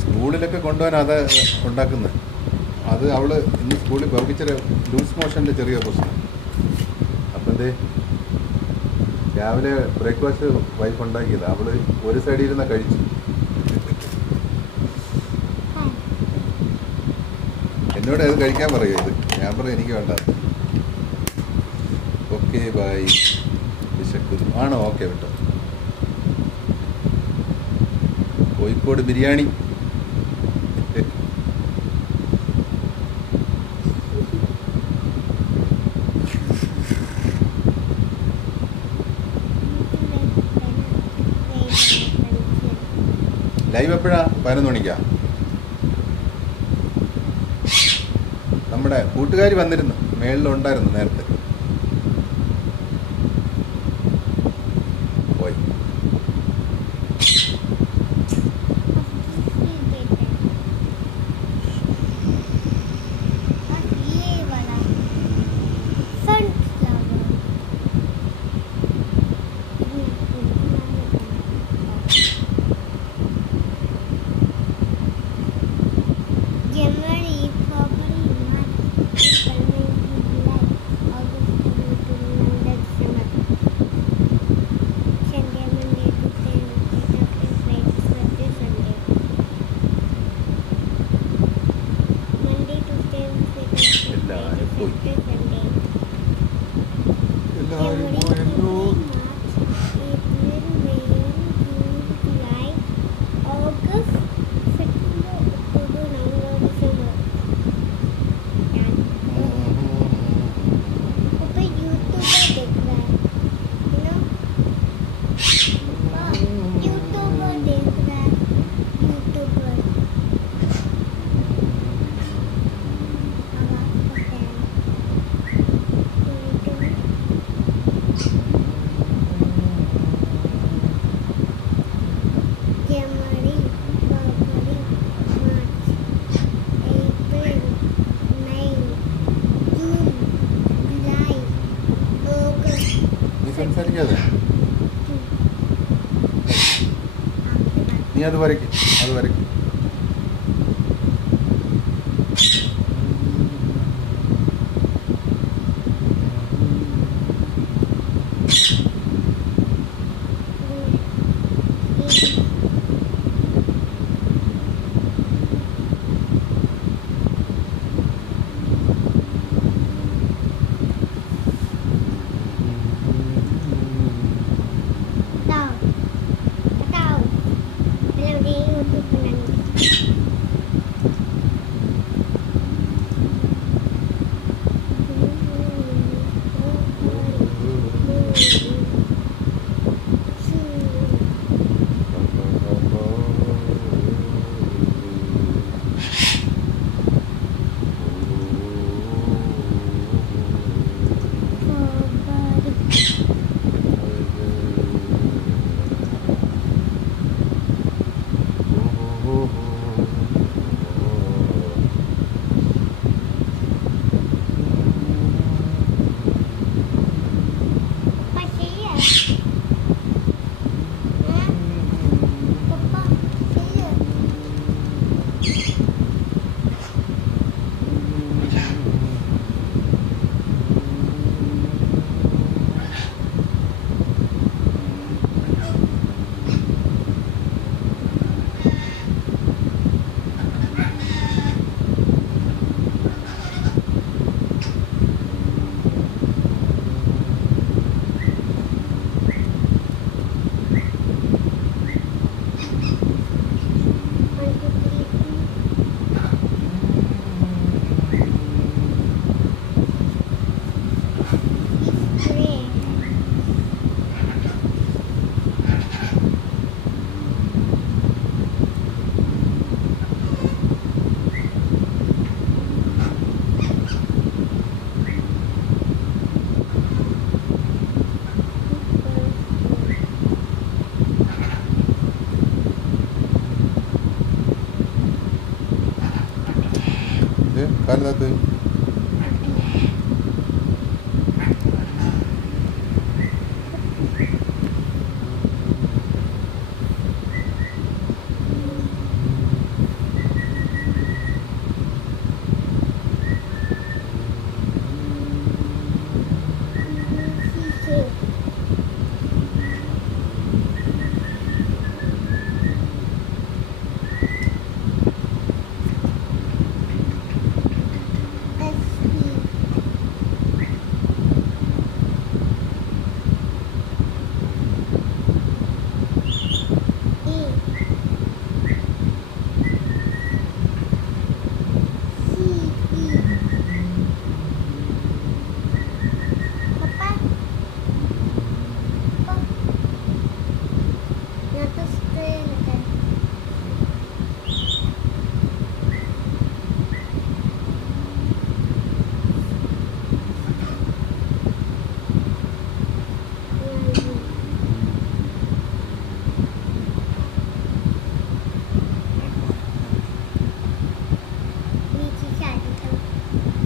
സ്കൂളിലൊക്കെ കൊണ്ടുപോകാൻ അത് ഉണ്ടാക്കുന്നത്. അത് അവള് ഇന്ന് സ്കൂളിൽ ബർബിച്ചൊരു ലൂസ് മോഷൻ്റെ ചെറിയ പ്രശ്നം. അപ്പം എന്തേ രാവിലെ ബ്രേക്ക്ഫാസ്റ്റ് വൈഫ് ഉണ്ടാക്കിയത് അവള് ഒരു സൈഡിൽ ഇരുന്ന കഴിച്ചു. എന്നോട് അത് കഴിക്കാൻ പറയുക ഇത്. ഞാൻ പറയും എനിക്ക് വേണ്ട. Okay bye. വിശക്കുന്നു ആണോ? ഓക്കെ വിട്ടോ. കോഴിക്കോട് ബിരിയാണി. ലൈവ് എപ്പോഴാ? 11 മണിക്കാ. നമ്മുടെ കൂട്ടുകാർ വന്നിരുന്നു, മേളിലുണ്ടായിരുന്നു നേരത്തെ. പോയി. എല്ലാവരും പോയല്ലോ. സംസാരിക്കാതെ നീ അത് വരയ്ക്കും, അത് വരയ്ക്കും. കാലിനകത്ത്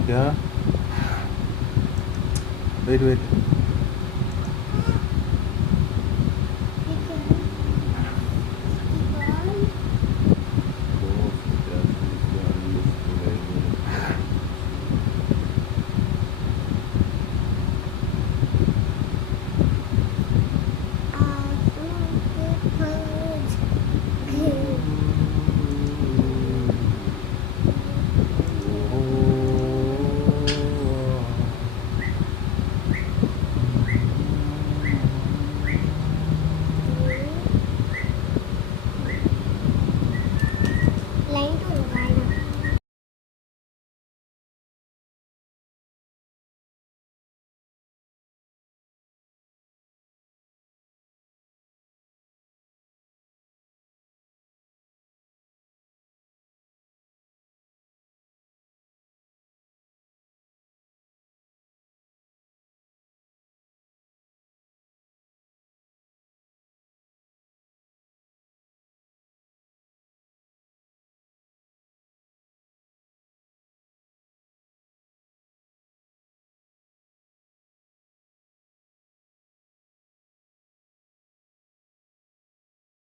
क्या वेट वेट